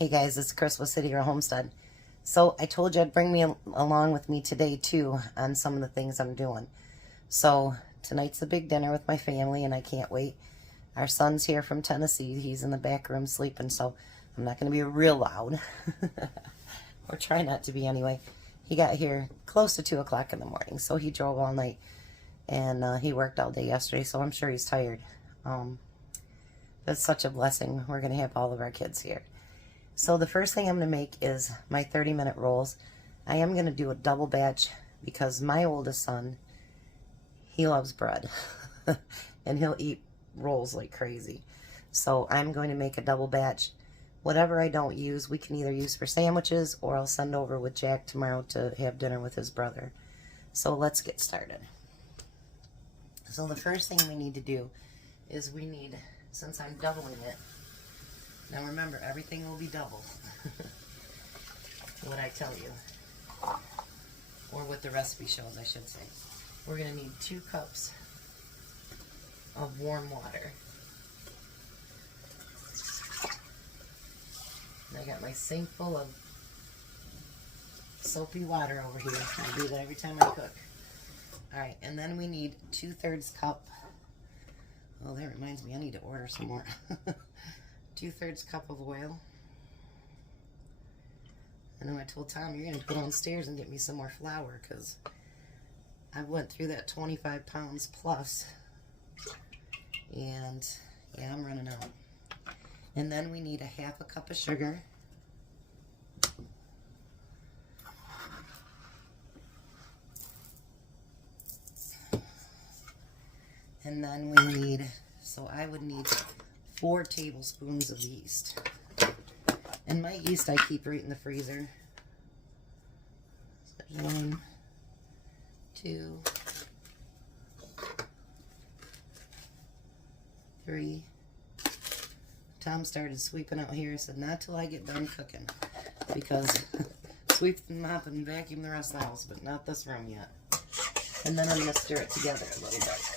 Hey guys, it's Chris with City or Homestead. So I told you I'd bring me along with me today too on some of the things I'm doing. So tonight's the big dinner with my family and I can't wait. Our son's here from Tennessee. He's in the back room sleeping, so I'm not going to be real loud. Or try not to be anyway. He got here close to 2 o'clock in the morning, so he drove all night. And he worked all day yesterday, so I'm sure he's tired. It's such a blessing. We're going to have all of our kids here. So the first thing I'm going to make is my 30-minute rolls. I am going to do a double batch because my oldest son, he loves bread. And he'll eat rolls like crazy. So I'm going to make a double batch. Whatever I don't use, we can either use for sandwiches or I'll send over with Jack tomorrow to have dinner with his brother. So let's get started. So the first thing we need to do is we need, since I'm doubling it, now remember, everything will be double. What I tell you. Or what the recipe shows, I should say. We're going to need 2 cups of warm water. And I got my sink full of soapy water over here. I do that every time I cook. Alright, and then we need 2/3 cup. Oh, that reminds me, I need to order some more. 2/3 cup of oil. I know I told Tom you're going to go downstairs and get me some more flour because I went through that 25 pounds plus. And yeah, I'm running out. And then we need a 1/2 cup of sugar. And then we need, so I would need 4 tablespoons of yeast. And my yeast I keep right in the freezer. 1, 2, 3. Tom started sweeping out here. I said, not till I get done cooking. Because sweep and mop and vacuum the rest of the house, but not this room yet. And then I'm going to stir it together a little bit.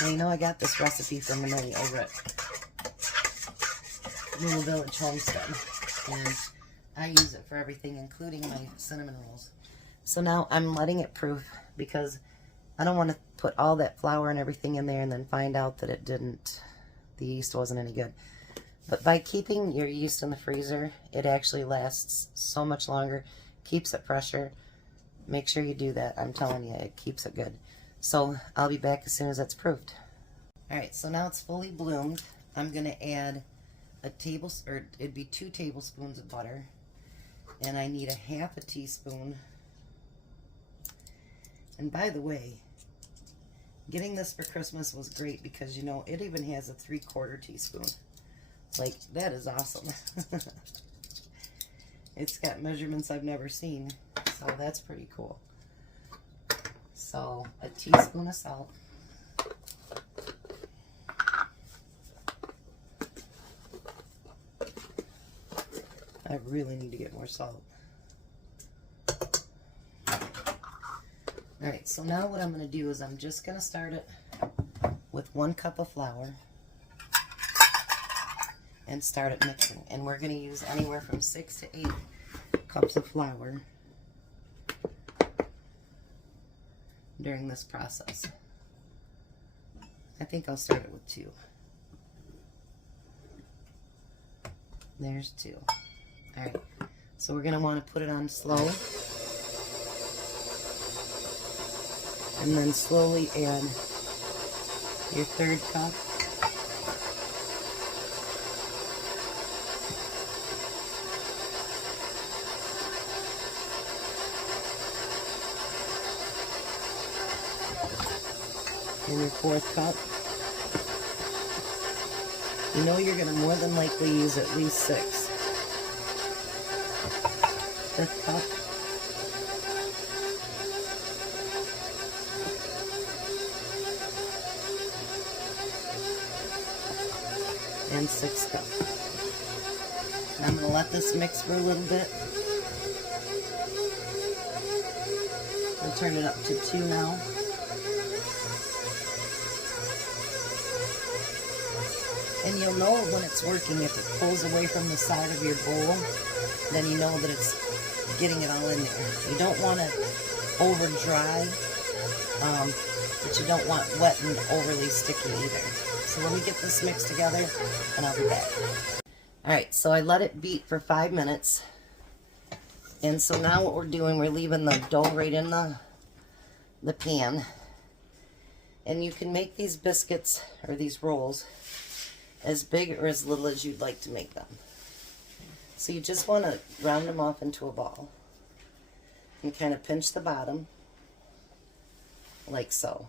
Now, you know I got this recipe from Renee over at Little Village Homestead. And I use it for everything, including my cinnamon rolls. So now I'm letting it proof because I don't want to put all that flour and everything in there and then find out that the yeast wasn't any good. But by keeping your yeast in the freezer, it actually lasts so much longer, keeps it fresher. Make sure you do that. I'm telling you, it keeps it good. So I'll be back as soon as it's proofed. Alright, so now it's fully bloomed. I'm going to add it'd be 2 tablespoons of butter. And I need a 1/2 teaspoon. And by the way, getting this for Christmas was great because, you know, it even has a 3/4 teaspoon. Like, that is awesome. It's got measurements I've never seen, so that's pretty cool. So, a teaspoon of salt. I really need to get more salt. Alright, so now what I'm going to do is I'm just going to start it with 1 cup of flour and start it mixing. And we're going to use anywhere from 6 to 8 cups of flour during this process. I think I'll start it with 2. There's 2. Alright, so we're going to want to put it on slow. And then slowly add your 3rd cup. And your 4th cup. You know you're going to more than likely use at least 6. 5th cup. And 6th cup. And I'm going to let this mix for a little bit. I'll turn it up to 2 now. And you'll know when it's working. If it pulls away from the side of your bowl, then you know that it's getting it all in there. You don't want it over dry, but you don't want wet and overly sticky either. So let me get this mixed together and I'll be back. Alright, so I let it beat for 5 minutes. And so now what we're doing, we're leaving the dough right in the pan. And you can make these biscuits, or these rolls, as big or as little as you'd like to make them. So you just want to round them off into a ball. And kind of pinch the bottom, like so.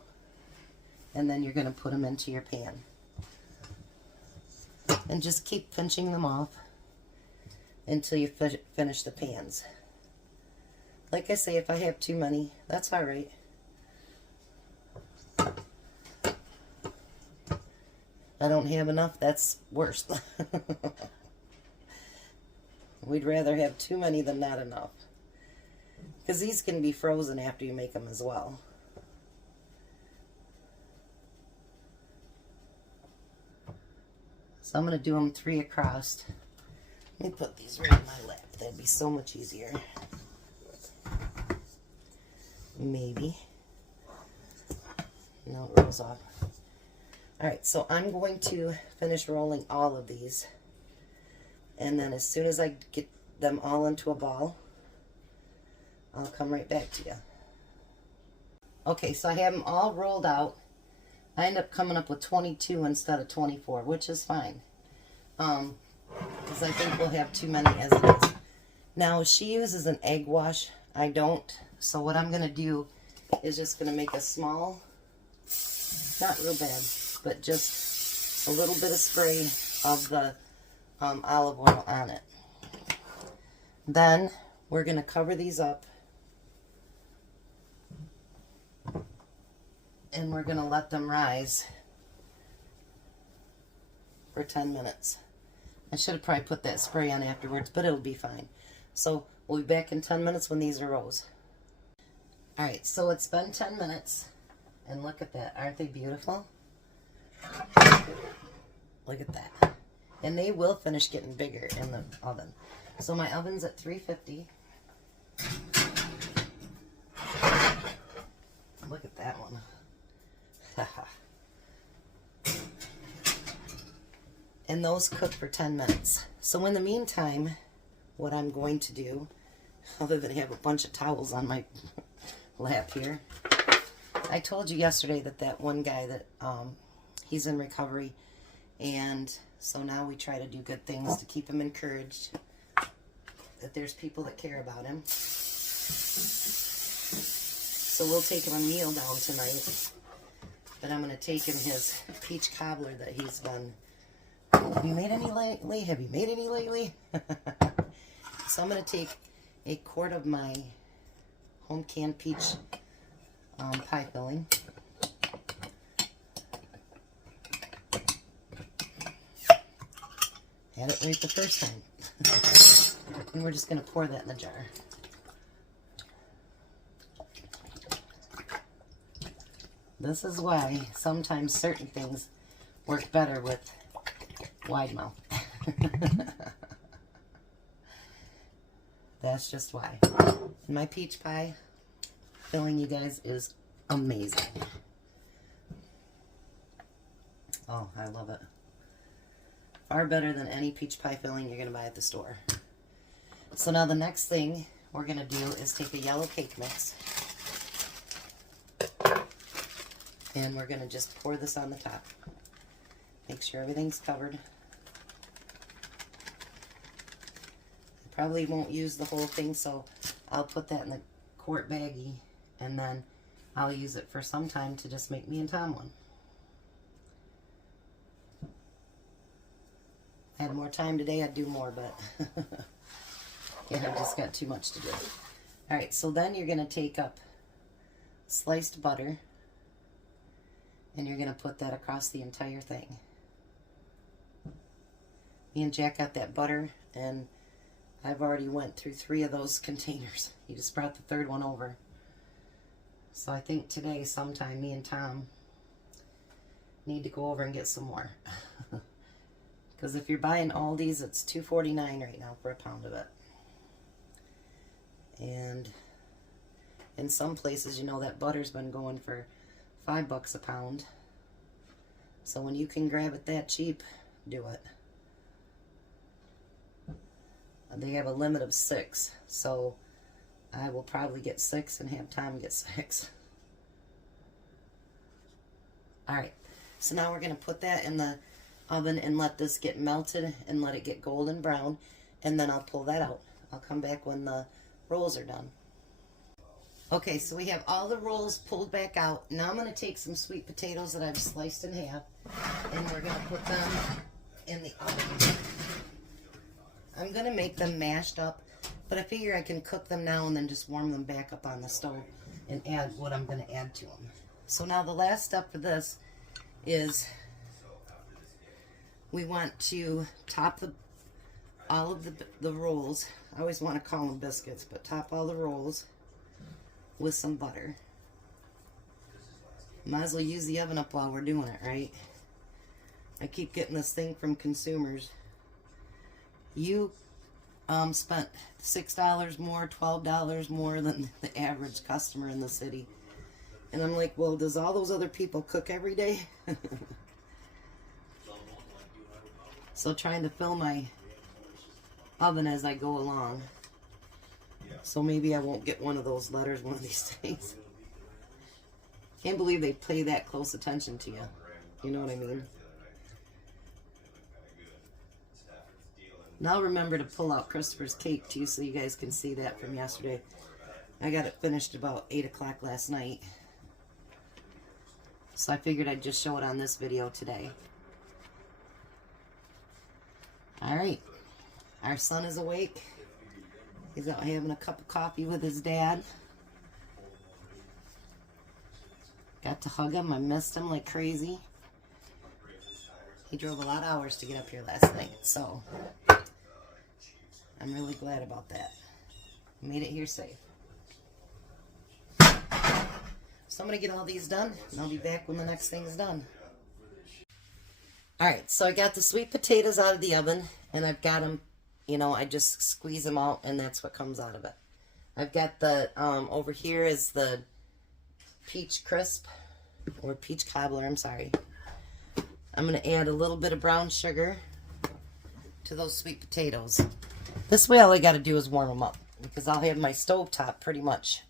And then you're going to put them into your pan. And just keep pinching them off until you finish the pans. Like I say, if I have too many, that's alright. I don't have enough, that's worse. We'd rather have too many than not enough. Because these can be frozen after you make them as well. So I'm going to do them 3 across. Let me put these right in my lap. That'd be so much easier. Maybe. No, it rolls off. Alright, so I'm going to finish rolling all of these. And then as soon as I get them all into a ball, I'll come right back to you. Okay, so I have them all rolled out. I end up coming up with 22 instead of 24, which is fine. Because I think we'll have too many as it is. Now, she uses an egg wash. I don't. So what I'm going to do is just going to make a small, not real bad, but just a little bit of spray of the olive oil on it. Then we're going to cover these up. And we're going to let them rise for 10 minutes. I should have probably put that spray on afterwards, but it'll be fine. So we'll be back in 10 minutes when these are rose. Alright, so it's been 10 minutes. And look at that. Aren't they beautiful? Look at that. And they will finish getting bigger in the oven. So my oven's at 350. Look at that one. And those cook for 10 minutes. So in the meantime, what I'm going to do, other than have a bunch of towels on my lap here, I told you yesterday that one guy that he's in recovery, and so now we try to do good things to keep him encouraged, that there's people that care about him. So we'll take him a meal down tonight. But I'm going to take him his peach cobbler that he's done. Have you made any lately? Have you made any lately? So I'm going to take a quart of my home canned peach pie filling. Had it right the first time. And we're just going to pour that in the jar. This is why sometimes certain things work better with wide mouth. That's just why. And my peach pie filling, you guys, is amazing. Oh, I love it. Far better than any peach pie filling you're going to buy at the store. So now the next thing we're going to do is take a yellow cake mix. And we're going to just pour this on the top. Make sure everything's covered. I probably won't use the whole thing, so I'll put that in the quart baggie, and then I'll use it for some time to just make me and Tom one. If I had more time today, I'd do more, but yeah, I've just got too much to do. Alright, so then you're going to take up sliced butter, and you're going to put that across the entire thing. Me and Jack got that butter, and I've already went through 3 of those containers. He just brought the 3rd one over. So I think today, sometime, me and Tom need to go over and get some more. Because if you're buying Aldi's, it's $2.49 right now for a pound of it. And in some places, you know, that butter's been going for $5 a pound. So when you can grab it that cheap, do it. They have a limit of 6, so I will probably get 6 and have Tom get 6. Alright, so now we're going to put that in the oven and let this get melted and let it get golden brown, and then I'll pull that out. I'll come back when the rolls are done. Okay, so we have all the rolls pulled back out. Now I'm going to take some sweet potatoes that I've sliced in half, and we're going to put them in the oven. I'm going to make them mashed up, but I figure I can cook them now and then just warm them back up on the stove and add what I'm going to add to them. So now the last step for this is we want to top all of the rolls. I always want to call them biscuits, but top all the rolls with some butter. Might as well use the oven up while we're doing it, right? I keep getting this thing from consumers. You spent $6 more, $12 more than the average customer in the city. And I'm like, well, does all those other people cook every day? So trying to fill my oven as I go along. So maybe I won't get one of those letters one of these days. Can't believe they pay that close attention to you. You know what I mean? Now remember to pull out Christopher's cake too, so you guys can see that from yesterday. I got it finished about 8 o'clock last night. So I figured I'd just show it on this video today. Alright. Our son is awake. He's out having a cup of coffee with his dad. Got to hug him. I missed him like crazy. He drove a lot of hours to get up here last night, so I'm really glad about that. Made it here safe. So I'm going to get all these done, and I'll be back when the next thing's done. Alright, so I got the sweet potatoes out of the oven, and I've got them, you know, I just squeeze them out, and that's what comes out of it. I've got the, over here is the peach crisp, or peach cobbler, I'm sorry. I'm going to add a little bit of brown sugar to those sweet potatoes. This way all I got to do is warm them up, because I'll have my stove top pretty much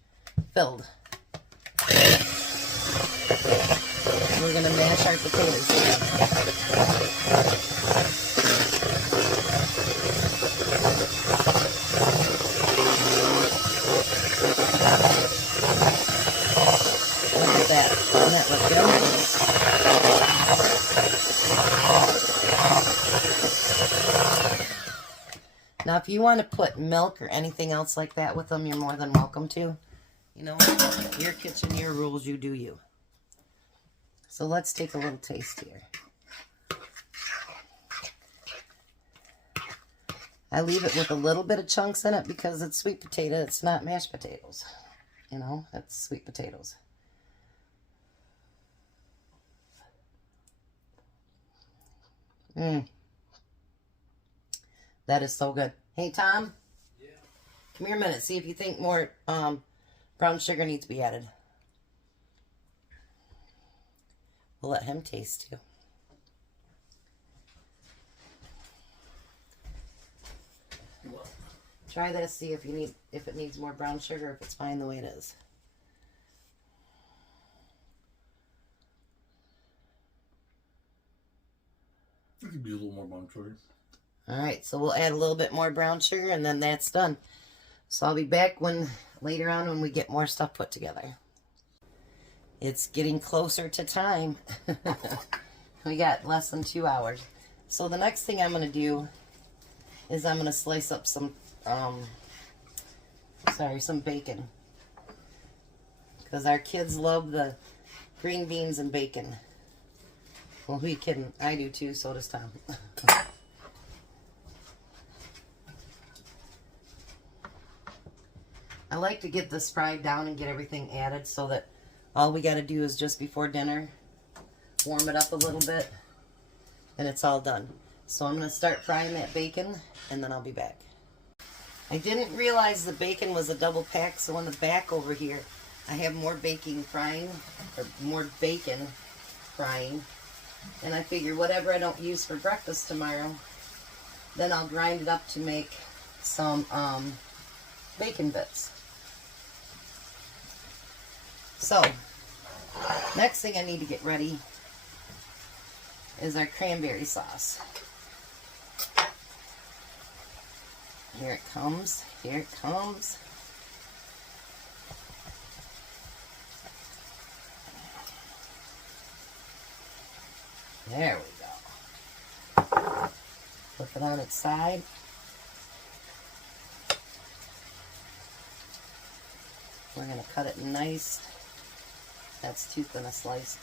filled. We're going to mash our potatoes together. Look at that. Doesn't that look good? Now, if you want to put milk or anything else like that with them, you're more than welcome to. You know, your kitchen, your rules, you do you. So let's take a little taste here. I leave it with a little bit of chunks in it because it's sweet potato. It's not mashed potatoes. You know, it's sweet potatoes. That is so good. Hey, Tom? Yeah? Come here a minute. See if you think more brown sugar needs to be added. We'll let him taste too. Try this, see if it needs more brown sugar, if it's fine the way it is. It could be a little more brown sugar. Alright, so we'll add a little bit more brown sugar and then that's done. So I'll be back later on when we get more stuff put together. It's getting closer to time. We got less than 2 hours. So the next thing I'm going to do is I'm going to slice up some bacon. Because our kids love the green beans and bacon. Well, who you kidding? I do too, so does Tom. I like to get this fried down and get everything added so that all we got to do is just before dinner, warm it up a little bit, and it's all done. So I'm going to start frying that bacon, and then I'll be back. I didn't realize the bacon was a double pack, so in the back over here, I have more bacon frying, and I figure whatever I don't use for breakfast tomorrow, then I'll grind it up to make some bacon bits. So, next thing I need to get ready is our cranberry sauce. Here it comes. Here it comes. There we go. Flip it on its side. We're going to cut it nice. That's too thin a slice.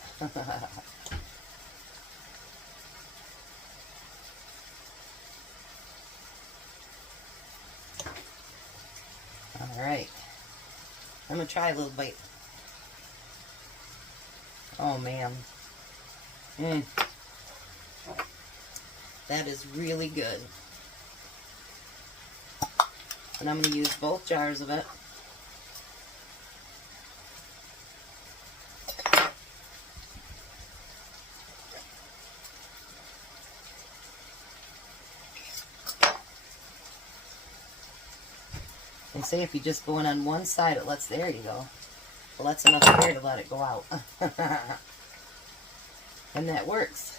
Alright. I'm going to try a little bite. Oh man. That is really good. And I'm going to use both jars of it. They say if you just go in on one side, it lets, there you go. Well, that's enough air to let it go out. And that works.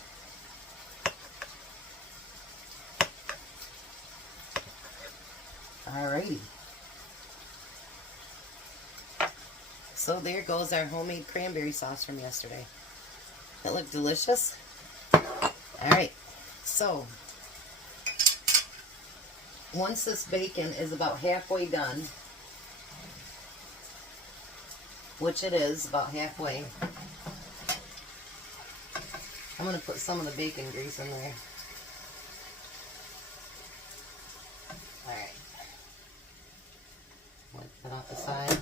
Alrighty. So there goes our homemade cranberry sauce from yesterday. That looked delicious. Alright, so once this bacon is about halfway done, which it is about halfway, I'm going to put some of the bacon grease in there. Alright. Wipe that off the side.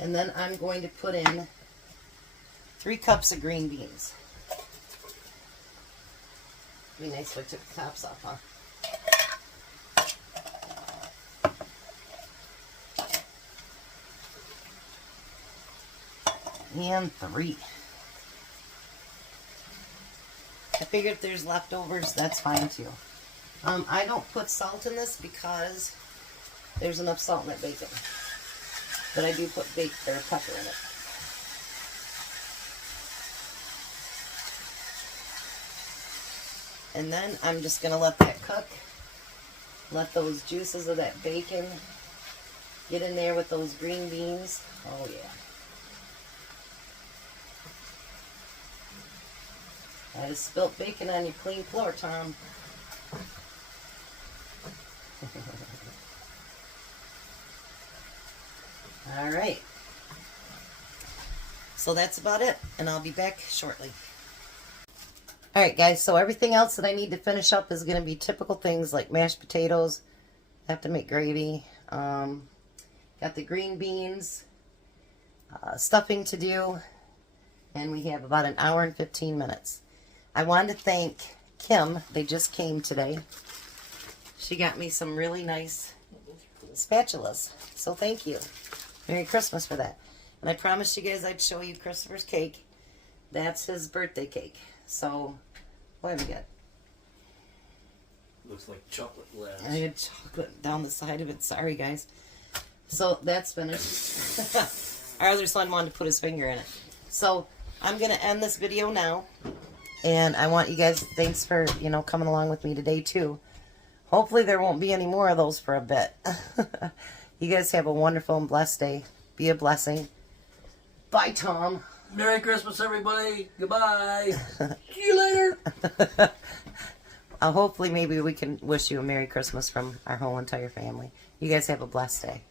And then I'm going to put in 3 cups of green beans. Be nice if I took the tops off, huh? And 3. I figured if there's leftovers, that's fine too. I don't put salt in this because there's enough salt in that bacon. But I do put pepper in it. And then I'm just going to let that cook. Let those juices of that bacon get in there with those green beans. Oh yeah. I just spilt bacon on your clean floor, Tom. Alright. So that's about it, and I'll be back shortly. Alright guys, so everything else that I need to finish up is going to be typical things like mashed potatoes. I have to make gravy. Got the green beans. Stuffing to do. And we have about an hour and 15 minutes. I wanted to thank Kim. They just came today. She got me some really nice spatulas. So thank you. Merry Christmas for that. And I promised you guys I'd show you Christopher's cake. That's his birthday cake. So, what have we got? Looks like chocolate glass. I had chocolate down the side of it. Sorry, guys. So, that's finished. Our other son wanted to put his finger in it. So, I'm going to end this video now. And I want you guys, thanks for, coming along with me today, too. Hopefully there won't be any more of those for a bit. You guys have a wonderful and blessed day. Be a blessing. Bye, Tom. Merry Christmas, everybody. Goodbye. See you later. Hopefully maybe we can wish you a Merry Christmas from our whole entire family. You guys have a blessed day.